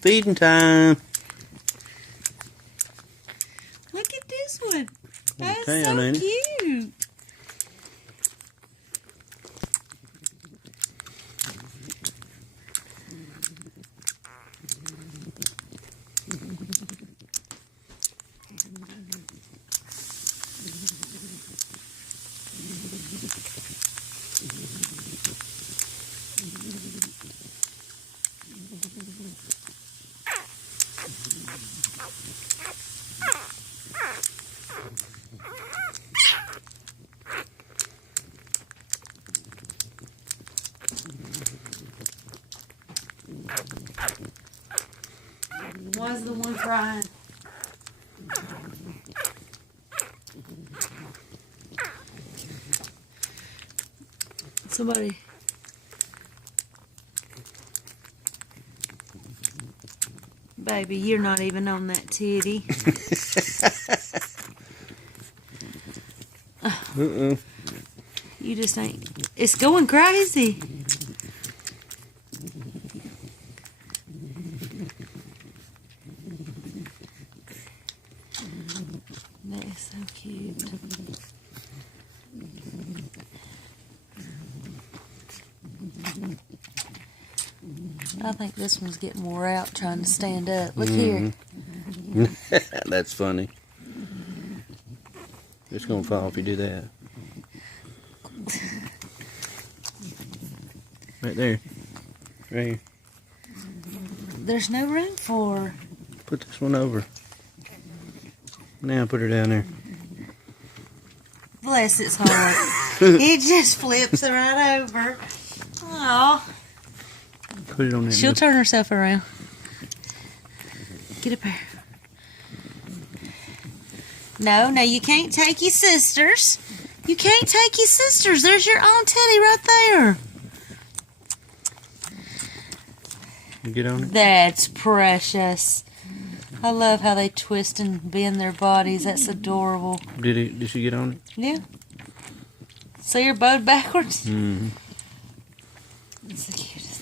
Feeding time. Look at this one. That's Town, so ain't it? cute. Why's the one crying? Somebody. Baby, you're not even on that titty. You just ain't. It's going crazy. That is so cute. I think this one's getting wore out trying to stand up. Look here. That's funny. It's gonna fall if you do that. Right there. Right here. There's no room for her. Put this one over. Now put her down there. Bless its heart. It just flips her right over. Oh. Put it on there. She'll turn herself around. Get up here. No, you can't take your sisters. You can't take your sisters. There's your own teddy right there. You get on it? That's precious. I love how they twist and bend their bodies. That's adorable. Did she get on it? Yeah. See her bowed backwards? Mm-hmm. It's the cutest.